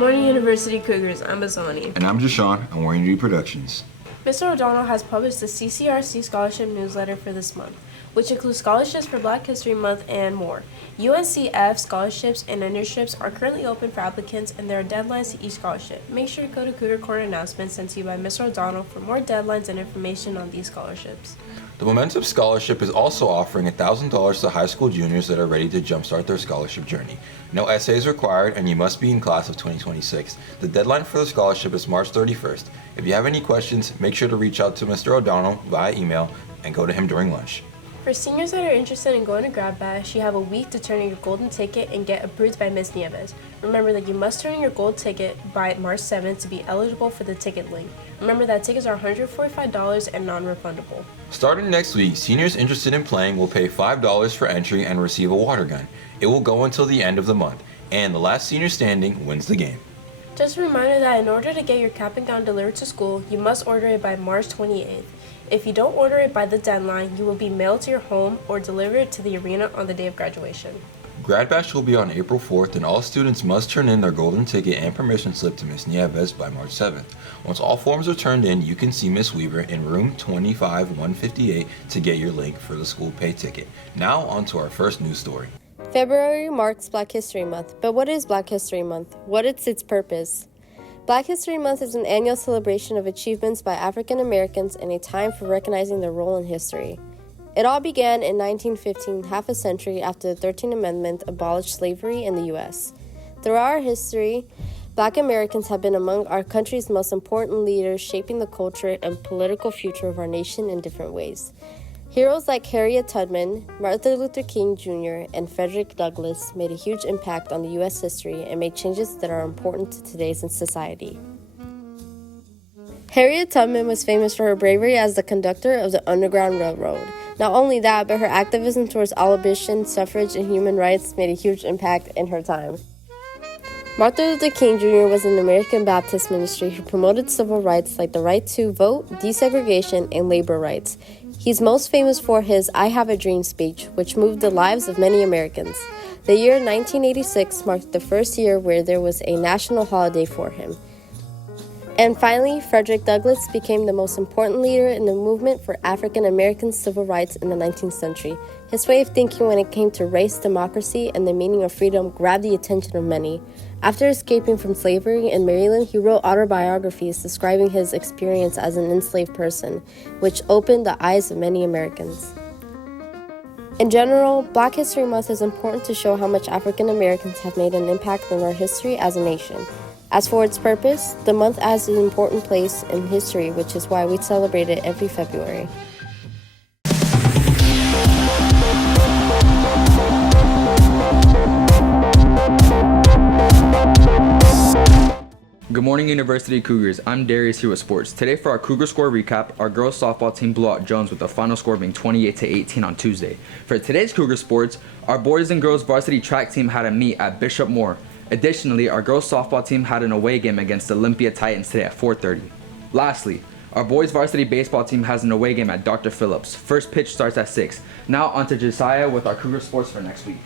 morning, University Cougars. I'm Azani. And I'm Jashawn, and we're in Unity Productions. Mr. O'Donnell has published the CCRC Scholarship Newsletter for this month, which includes scholarships for Black History Month and more. UNCF scholarships and internships are currently open for applicants, and there are deadlines to each scholarship. Make sure to go to Cougar Corner Announcements sent to you by Mr. O'Donnell for more deadlines and information on these scholarships. The Momentum Scholarship is also offering $1,000 to high school juniors that are ready to jumpstart their scholarship journey. No essays required, and you must be in class of 2026. The deadline for the scholarship is March 31st. If you have any questions, make sure to reach out to Mr. O'Donnell via email and go to him during lunch. For seniors that are interested in going to Grad Bash, you have a week to turn in your golden ticket and get approved by Ms. Nieves. Remember that you must turn in your gold ticket by March 7th to be eligible for the ticket link. Remember that tickets are $145 and non-refundable. Starting next week, seniors interested in playing will pay $5 for entry and receive a water gun. It will go until the end of the month, and the last senior standing wins the game. Just a reminder that in order to get your cap and gown delivered to school, you must order it by March 28th. If you don't order it by the deadline, you will be mailed to your home or delivered to the arena on the day of graduation. Grad Bash will be on April 4th, and all students must turn in their golden ticket and permission slip to Ms. Nieves by March 7th. Once all forms are turned in, you can see Ms. Weaver in room 25158 to get your link for the school pay ticket. Now on to our first news story. February marks Black History Month, but what is Black History Month? What is its purpose? Black History Month is an annual celebration of achievements by African Americans and a time for recognizing their role in history. It all began in 1915, half a century after the 13th Amendment abolished slavery in the U.S. Throughout our history, Black Americans have been among our country's most important leaders, shaping the culture and political future of our nation in different ways. Heroes like Harriet Tubman, Martin Luther King Jr., and Frederick Douglass made a huge impact on the U.S. history and made changes that are important to today's society. Harriet Tubman was famous for her bravery as the conductor of the Underground Railroad. Not only that, but her activism towards abolition, suffrage, and human rights made a huge impact in her time. Martin Luther King Jr. was an American Baptist ministry who promoted civil rights like the right to vote, desegregation, and labor rights. He's most famous for his I Have a Dream speech, which moved the lives of many Americans. The year 1986 marked the first year where there was a national holiday for him. And finally, Frederick Douglass became the most important leader in the movement for African American civil rights in the 19th century. His way of thinking when it came to race, democracy, and the meaning of freedom grabbed the attention of many. After escaping from slavery in Maryland, he wrote autobiographies describing his experience as an enslaved person, which opened the eyes of many Americans. In general, Black History Month is important to show how much African Americans have made an impact on our history as a nation. As for its purpose, the month has an important place in history, which is why we celebrate it every February. Good morning, University Cougars. I'm Darius here with sports. Today for our Cougar score recap, our girls softball team blew out Jones with the final score being 28-18 on Tuesday. For today's Cougar sports, our boys and girls varsity track team had a meet at Bishop Moore. Additionally, our girls softball team had an away game against Olympia Titans today at 4:30. Lastly, our boys varsity baseball team has an away game at Dr. Phillips. First pitch starts at 6. Now on to Josiah with our Cougar sports for next week.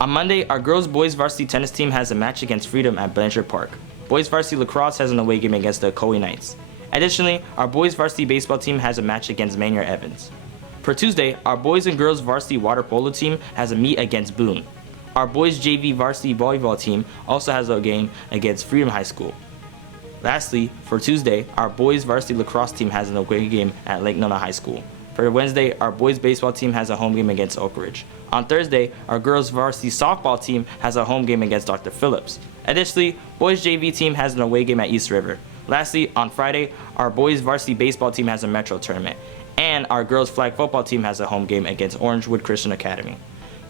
On Monday, our girls-boys varsity tennis team has a match against Freedom at Blanchard Park. Boys varsity lacrosse has an away game against the Ocoee Knights. Additionally, our boys varsity baseball team has a match against Maynard Evans. For Tuesday, our boys and girls varsity water polo team has a meet against Boone. Our boys JV varsity volleyball team also has a game against Freedom High School. Lastly, for Tuesday, our boys varsity lacrosse team has an away game at Lake Nona High School. For Wednesday, our boys baseball team has a home game against Oak Ridge. On Thursday, our girls varsity softball team has a home game against Dr. Phillips. Additionally, boys JV team has an away game at East River. Lastly, on Friday, our boys varsity baseball team has a metro tournament, and our girls flag football team has a home game against Orangewood Christian Academy.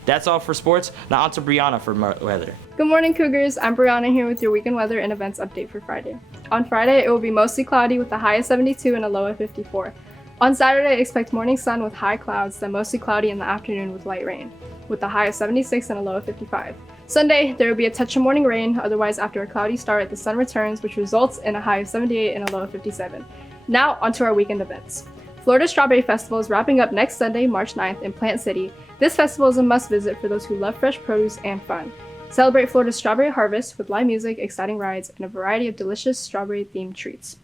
That's all for sports. Now on to Brianna for weather. Good morning, Cougars. I'm Brianna here with your weekend weather and events update for Friday. On Friday, it will be mostly cloudy with a high of 72 and a low of 54. On Saturday, expect morning sun with high clouds, then mostly cloudy in the afternoon with light rain, with a high of 76 and a low of 55. Sunday, there will be a touch of morning rain, otherwise after a cloudy start, the sun returns, which results in a high of 78 and a low of 57. Now, onto our weekend events. Florida Strawberry Festival is wrapping up next Sunday, March 9th in Plant City. This festival is a must visit for those who love fresh produce and fun. Celebrate Florida's strawberry harvest with live music, exciting rides, and a variety of delicious strawberry-themed treats.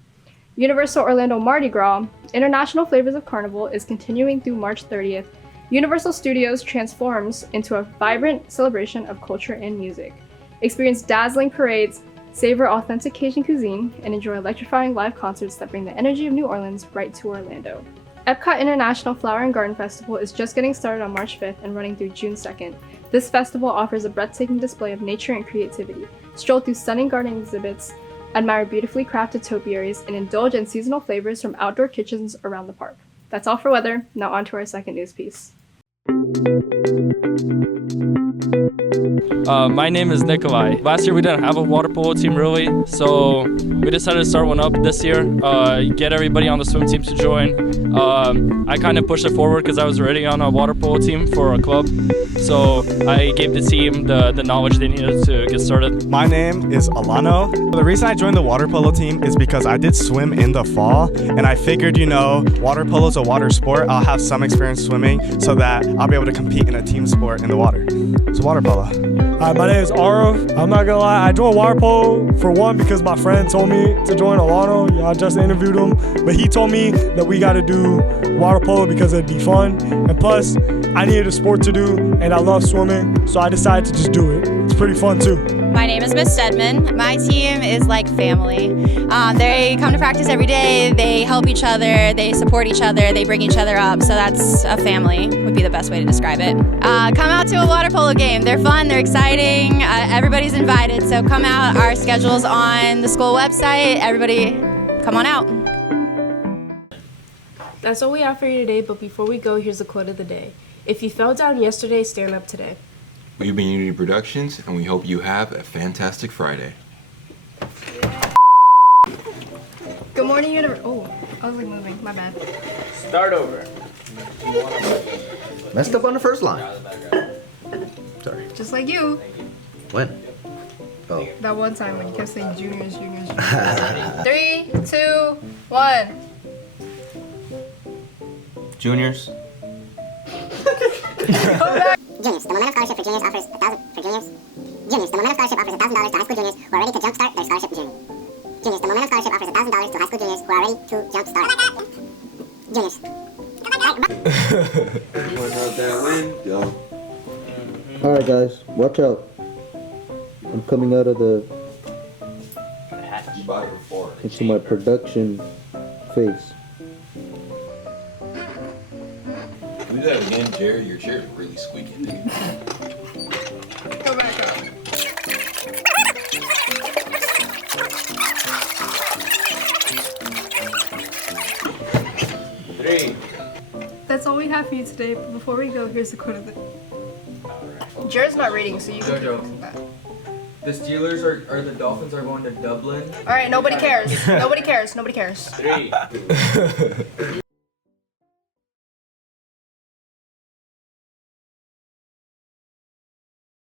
Universal Orlando Mardi Gras, International Flavors of Carnival, is continuing through March 30th. Universal Studios transforms into a vibrant celebration of culture and music. Experience dazzling parades, savor authentic Cajun cuisine, and enjoy electrifying live concerts that bring the energy of New Orleans right to Orlando. Epcot International Flower and Garden Festival is just getting started on March 5th and running through June 2nd. This festival offers a breathtaking display of nature and creativity. Stroll through stunning garden exhibits, admire beautifully crafted topiaries, and indulge in seasonal flavors from outdoor kitchens around the park. That's all for weather. Now on to our second news piece. My name is Nikolai. Last year we didn't have a water polo team really, so we decided to start one up this year, get everybody on the swim team to join. I kind of pushed it forward because I was already on a water polo team for a club, so I gave the team the knowledge they needed to get started. My name is Alano. The reason I joined the water polo team is because I did swim in the fall, and I figured, water polo is a water sport. I'll have some experience swimming so that I'll be able to compete in a team sport in the water. So water polo. Hi, my name is Arav. I'm not gonna lie, I joined water polo for one because my friend told me to join Alano. I just interviewed him, but he told me that we gotta do water polo because it'd be fun. And plus, I needed a sport to do, and I love swimming, so I decided to just do it. It's pretty fun too. My name is Miss Stedman. My team is like family. They come to practice every day, they help each other, they support each other, they bring each other up, so that's a family, would be the best way to describe it. Come out to a water polo game. They're fun, they're exciting, everybody's invited, so come out. Our schedule's on the school website. Everybody, come on out. That's all we have for you today, but before we go, here's the quote of the day. If you fell down yesterday, stand up today. We've been Unity Productions, and we hope you have a fantastic Friday. Good morning, Oh, I was moving, my bad. Start over. Messed up on the first line. Sorry. Just like you. When? Oh. That one time when you kept saying juniors. 3, 2, 1. Juniors. Juniors. The Momentum Scholarship for Juniors offers Juniors. The Momentum Scholarship offers $1,000 to high school juniors who are ready to jumpstart their scholarship journey. Juniors. The Momentum Scholarship offers $1,000 to high school juniors who are ready to jumpstart. Juniors. Point out that window. Alright guys, watch out. I'm coming out of into my production phase. Do that again, Jerry. Your chair is really squeaky, dude. Go back up. Three. That's all we have for you today, but before we go, here's the quote of the day. Jared's not reading, so you can Jojo. that. The Steelers or the Dolphins are going to Dublin. Alright, nobody cares. Nobody cares. 3.